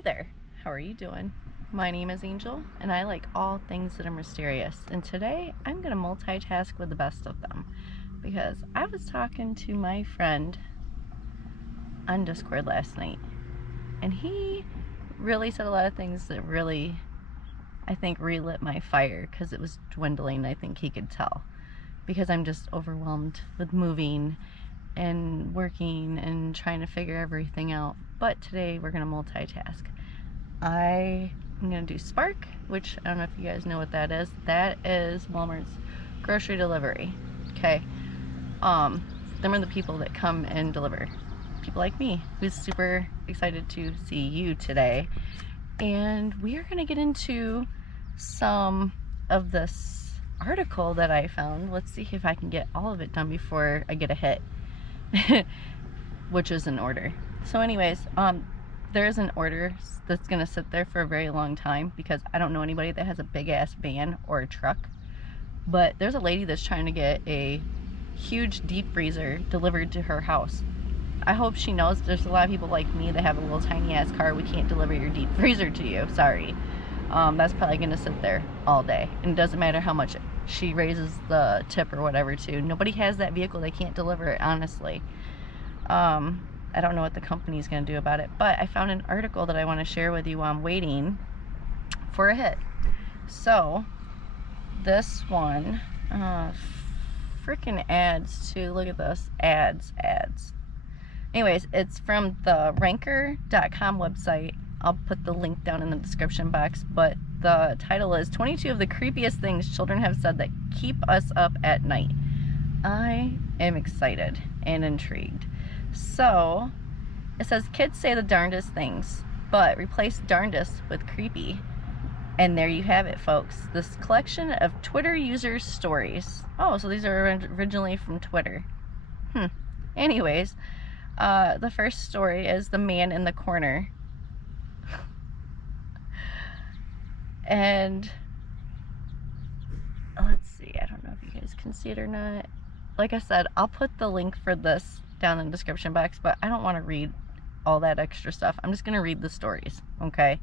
Hey there, how are you doing? My name is Angel, and I like all things that are mysterious. And today, I'm going to multitask with the best of them. Because I was talking to my friend on Discord last night, and he really said a lot of things that really, I think, relit my fire, because it was dwindling. I think he could tell. Because I'm just overwhelmed with moving and working and trying to figure everything out. But today we're going to multitask. I am going to do Spark, which I don't know if you guys know what that is. That is Walmart's grocery delivery. Okay. Them are the people that come and deliver. People like me, who's super excited to see you today. And we are going to get into some of this article that I found. Let's see if I can get all of it done before I get a hit. Which is an order. So anyways, there's an order that's gonna sit there for a very long time because I don't know anybody that has a big ass van or a truck, but there's a lady that's trying to get a huge deep freezer delivered to her house. I hope she knows there's a lot of people like me that have a little tiny ass car. We can't deliver your deep freezer to you, sorry. That's probably gonna sit there all day, and it doesn't matter how much she raises the tip or whatever to. Nobody has that vehicle, they can't deliver it, honestly. I don't know what the company's going to do about it, but I found an article that I want to share with you while I'm waiting for a hit. So, this one, freaking ads too, look at this, ads. Anyways, it's from the ranker.com website. I'll put the link down in the description box, but the title is 22 of the creepiest things children have said that keep us up at night. I am excited and intrigued. So, it says, kids say the darndest things, but replace darndest with creepy. And there you have it, folks. This collection of Twitter users' stories. Oh, so these are originally from Twitter. Anyways, the first story is the man in the corner. And let's see, I don't know if you guys can see it or not. Like I said, I'll put the link for this down in the description box, but I don't want to read all that extra stuff. I'm just going to read the stories, okay?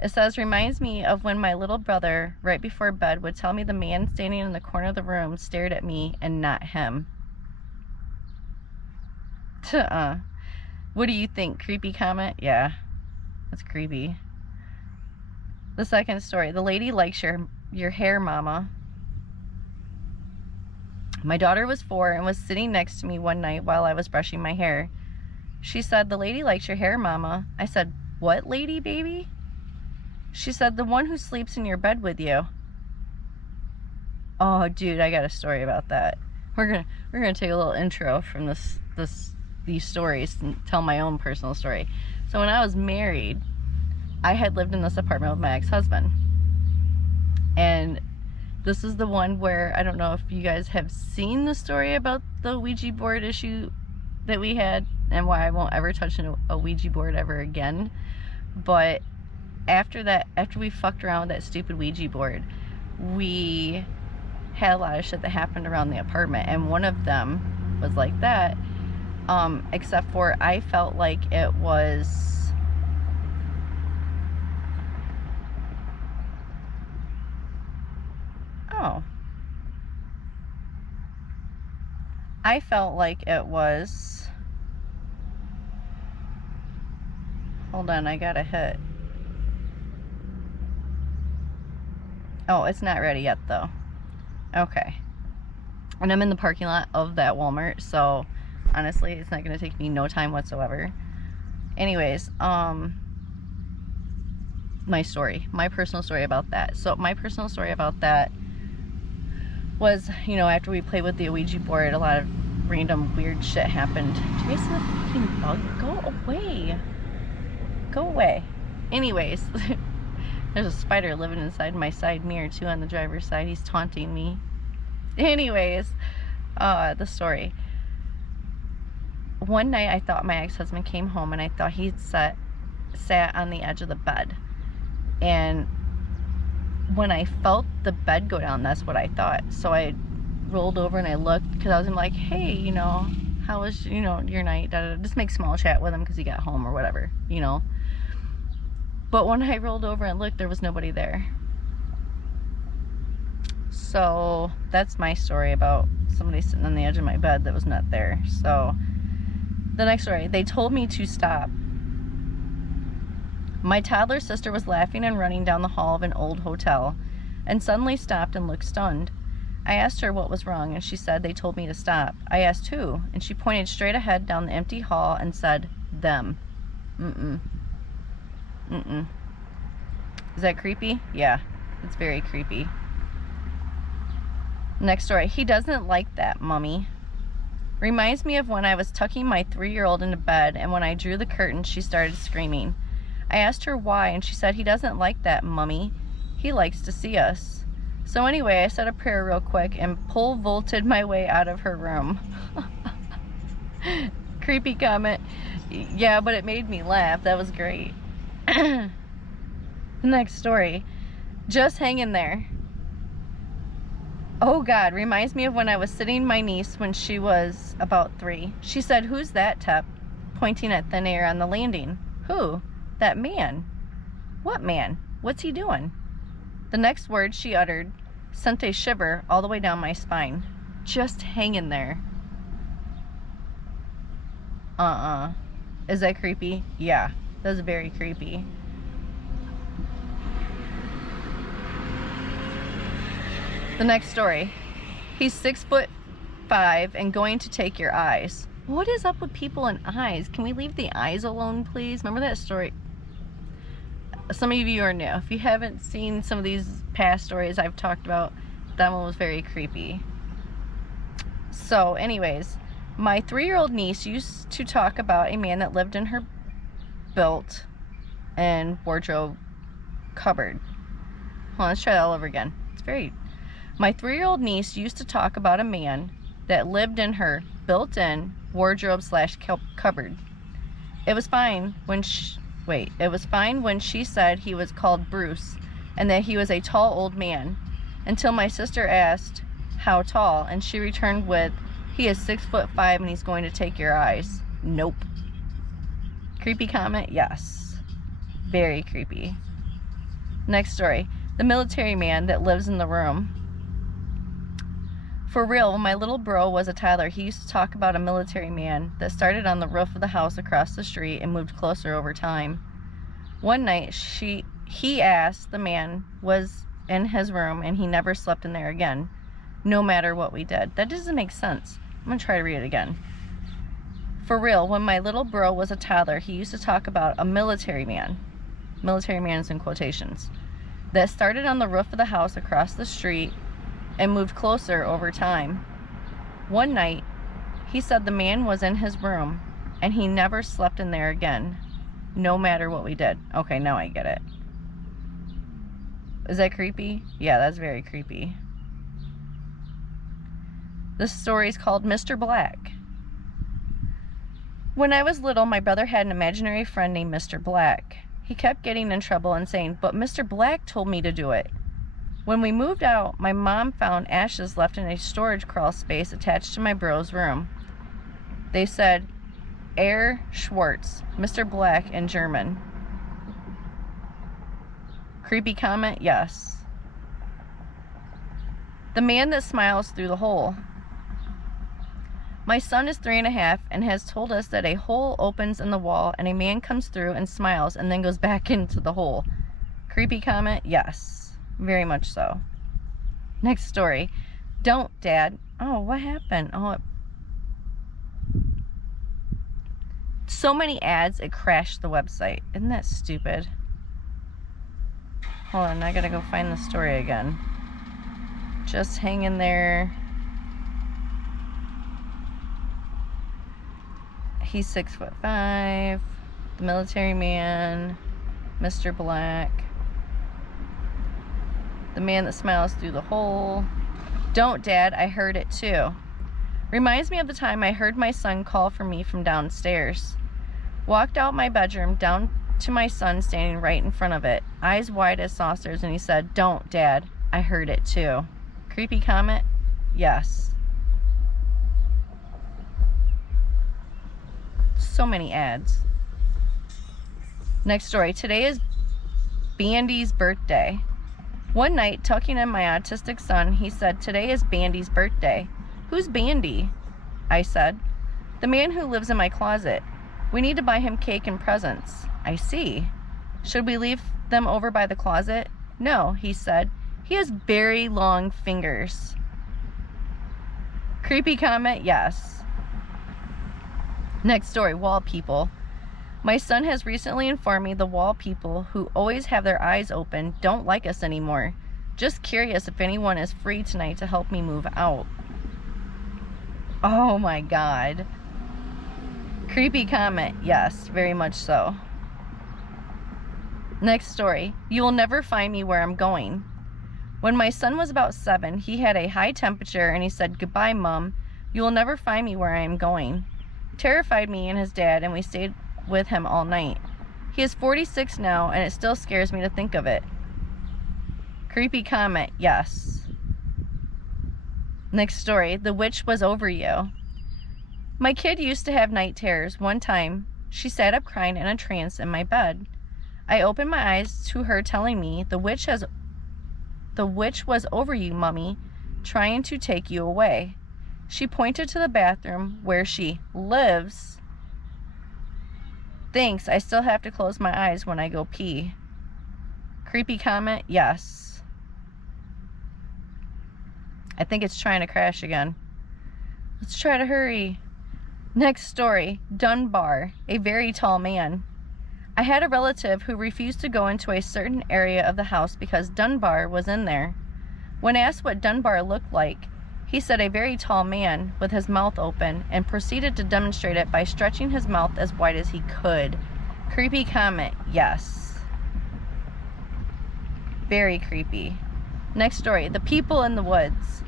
It says, reminds me of when my little brother, right before bed, would tell me the man standing in the corner of the room stared at me and not him. What do you think? Creepy comment? Yeah, that's creepy. The second story, the lady likes your hair, mama. My daughter was 4 and was sitting next to me one night while I was brushing my hair. She said, the lady likes your hair, mama. I said, what lady, baby? She said, the one who sleeps in your bed with you. Oh, dude, I got a story about that. We're gonna take a little intro from these stories and tell my own personal story. So when I was married, I had lived in this apartment with my ex-husband. And this is the one where, I don't know if you guys have seen the story about the Ouija board issue that we had and why I won't ever touch a Ouija board ever again. But after we fucked around with that stupid Ouija board, we had a lot of shit that happened around the apartment, and one of them was like that, except for I felt like it was... I felt like it was... Hold on, I got a hit. Oh, it's not ready yet, though. Okay. And I'm in the parking lot of that Walmart, so honestly, it's not going to take me no time whatsoever. Anyways, my personal story about that. So, my personal story about that was, you know, after we played with the Ouija board, a lot of random weird shit happened. Do you guys see the fucking bug? Go away. Go away. Anyways, there's a spider living inside my side mirror too on the driver's side. He's taunting me. Anyways, the story. One night I thought my ex-husband came home and I thought he'd sat on the edge of the bed. And when I felt the bed go down, that's what I thought. So I rolled over and I looked, because I was like, hey, you know, how was, you know, your night? Just make small chat with him because he got home or whatever, you know. But when I rolled over and looked, there was nobody there. So that's my story about somebody sitting on the edge of my bed that was not there. So the next story, they told me to stop. My toddler sister was laughing and running down the hall of an old hotel and suddenly stopped and looked stunned. I asked her what was wrong, and she said they told me to stop. I asked who, and she pointed straight ahead down the empty hall and said, them. Is that creepy? Yeah, it's very creepy. Next story. He doesn't like that, Mummy. Reminds me of when I was tucking my 3-year-old into bed, and when I drew the curtain, she started screaming. I asked her why, and she said he doesn't like that, Mummy. He likes to see us. So anyway, I said a prayer real quick and pole vaulted my way out of her room. Creepy comment. Yeah, but it made me laugh. That was great. Next story. Just hang in there. Oh God, reminds me of when I was sitting my niece when she was about 3. She said, "Who's that, Tep?" Pointing at thin air on the landing. Who? That man. What man? What's he doing? The next word she uttered sent a shiver all the way down my spine. Just hang in there. Is that creepy? Yeah, that's very creepy. The next story. He's 6'5" and going to take your eyes. What is up with people and eyes? Can we leave the eyes alone, please? Remember that story? Some of you are new. If you haven't seen some of these past stories I've talked about, that one was very creepy. So anyways, my 3-year-old niece used to talk about a man that lived in her built and wardrobe cupboard. Hold on, let's try that all over again. My 3-year-old niece used to talk about a man that lived in her built-in wardrobe/cupboard. It was fine when she said he was called Bruce and that he was a tall old man, until my sister asked how tall, and she returned with, he is 6'5" and he's going to take your eyes. Nope. Creepy comment? Yes. Very creepy. Next story. The military man that lives in the room. For real, when my little bro was a toddler, he used to talk about a military man that started on the roof of the house across the street and moved closer over time. One night, he asked the man was in his room, and he never slept in there again, no matter what we did. That doesn't make sense. I'm going to try to read it again. For real, when my little bro was a toddler, he used to talk about a military man is in quotations, that started on the roof of the house across the street and moved closer over time. One night, he said the man was in his room and he never slept in there again, no matter what we did. Okay, now I get it. Is that creepy? Yeah, that's very creepy. This story is called Mr. Black. When I was little, my brother had an imaginary friend named Mr. Black. He kept getting in trouble and saying, "But Mr. Black told me to do it." When we moved out, my mom found ashes left in a storage crawl space attached to my bro's room. They said, "Herr Schwartz, Mr. Black" in German. Creepy comment? Yes. The man that smiles through the hole. My son is 3.5 and has told us that a hole opens in the wall and a man comes through and smiles and then goes back into the hole. Creepy comment? Yes. Very much so. Next story. Don't, Dad. Oh, what happened? Oh, so many ads, it crashed the website. Isn't that stupid? Hold on, I gotta go find the story again. Just hang in there. He's 6'5", the military man, Mr. Black, the man that smiles through the hole. Don't, Dad, I heard it too. Reminds me of the time I heard my son call for me from downstairs. Walked out my bedroom, down to my son standing right in front of it, eyes wide as saucers, and he said, "Don't, Dad, I heard it too." Creepy comment? Yes. So many ads. Next story. Today is Bandy's birthday. One night, tucking in my autistic son, he said, "Today is Bandy's birthday." "Who's Bandy?" I said. "The man who lives in my closet. We need to buy him cake and presents." "I see. Should we leave them over by the closet?" "No," he said. "He has very long fingers." Creepy comment, yes. Next story, wall people. My son has recently informed me the wall people who always have their eyes open don't like us anymore. Just curious if anyone is free tonight to help me move out. Oh my God. Creepy comment, yes, very much so. Next story, you will never find me where I'm going. When my son was about 7, he had a high temperature and he said, "Goodbye, Mom. You will never find me where I am going." Terrified me and his dad, and we stayed with him all night. He is 46 now, and it still scares me to think of it. Creepy comment, yes. Next story, the witch was over you. My kid used to have night terrors. One time, she sat up crying in a trance in my bed. I opened my eyes to her telling me, the witch was over you, Mummy, trying to take you away. She pointed to the bathroom where she lives. Thanks, I still have to close my eyes when I go pee. Creepy comment, yes. I think it's trying to crash again. Let's try to hurry. Next story, Dunbar, a very tall man. I had a relative who refused to go into a certain area of the house because Dunbar was in there. When asked what Dunbar looked like, he said a very tall man with his mouth open, and proceeded to demonstrate it by stretching his mouth as wide as he could. Creepy comment, yes. Very creepy. Next story, the people in the woods.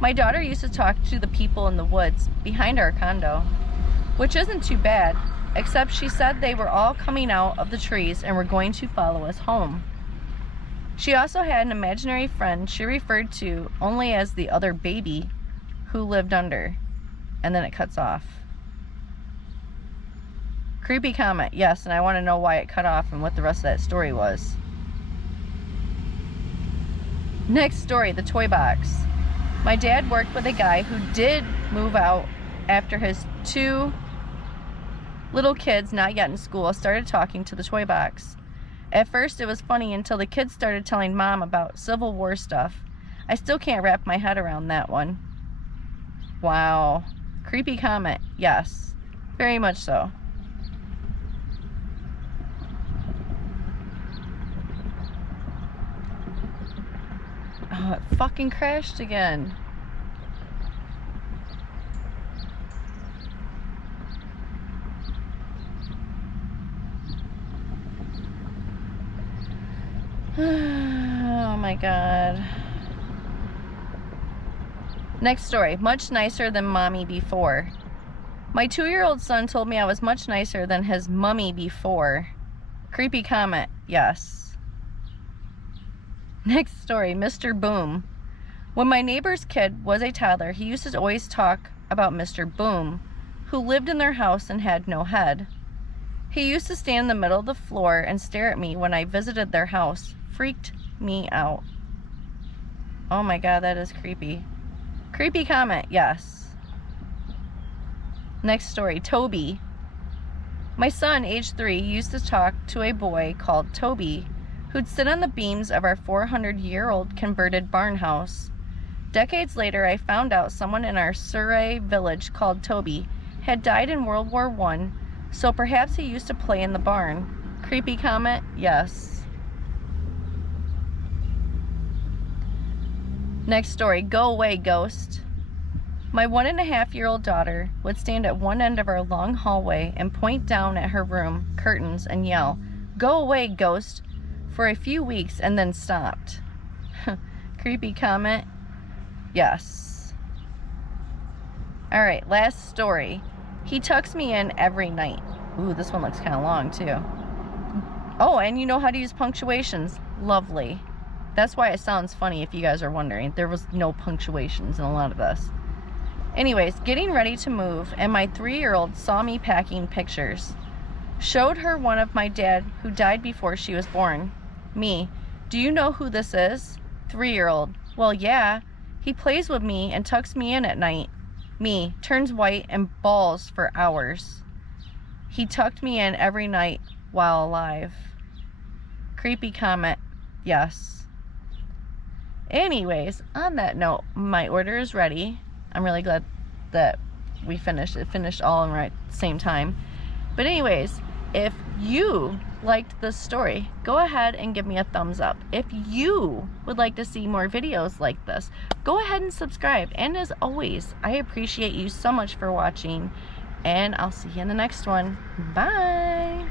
My daughter used to talk to the people in the woods behind our condo, which isn't too bad, except she said they were all coming out of the trees and were going to follow us home. She also had an imaginary friend she referred to only as the other baby who lived under. And then it cuts off. Creepy comment, yes, and I want to know why it cut off and what the rest of that story was. Next story, the toy box. My dad worked with a guy who did move out after his 2 little kids, not yet in school, started talking to the toy box. At first it was funny until the kids started telling Mom about Civil War stuff. I still can't wrap my head around that one. Wow. Creepy comment, yes. Very much so. Oh, it fucking crashed again. Oh my God. Next story, much nicer than mommy before. My 2-year-old son told me I was much nicer than his mummy before. Creepy comment, yes. Next story, Mr. Boom. When my neighbor's kid was a toddler, he used to always talk about Mr. Boom, who lived in their house and had no head. He used to stand in the middle of the floor and stare at me when I visited their house. Freaked me out. Oh my God, that is creepy. Creepy comment, yes. Next story, Toby. My son, age 3, used to talk to a boy called Toby, who'd sit on the beams of our 400-year-old converted barn house. Decades later, I found out someone in our Surrey village called Toby had died in World War I, so perhaps he used to play in the barn. Creepy comment, yes. Next story, go away, ghost. My 1.5-year-old daughter would stand at one end of our long hallway and point down at her room curtains and yell, "Go away, ghost," for a few weeks and then stopped. Creepy comment, yes. Alright, last story. He tucks me in every night. Ooh, this one looks kind of long too. Oh, and you know how to use punctuations. Lovely. That's why it sounds funny if you guys are wondering. There was no punctuations in a lot of this. Anyways, getting ready to move, and my 3-year-old saw me packing pictures. Showed her one of my dad who died before she was born. Me. Do you know who this is? 3-year-old. Well, yeah. He plays with me and tucks me in at night. Me. Turns white and bawls for hours. He tucked me in every night while alive. Creepy comment. Yes. Anyways, on that note, my order is ready. I'm really glad that we finished all in the same time. But anyways, if you liked this story, go ahead and give me a thumbs up. If you would like to see more videos like this, go ahead and subscribe. And as always, I appreciate you so much for watching, and I'll see you in the next one. Bye.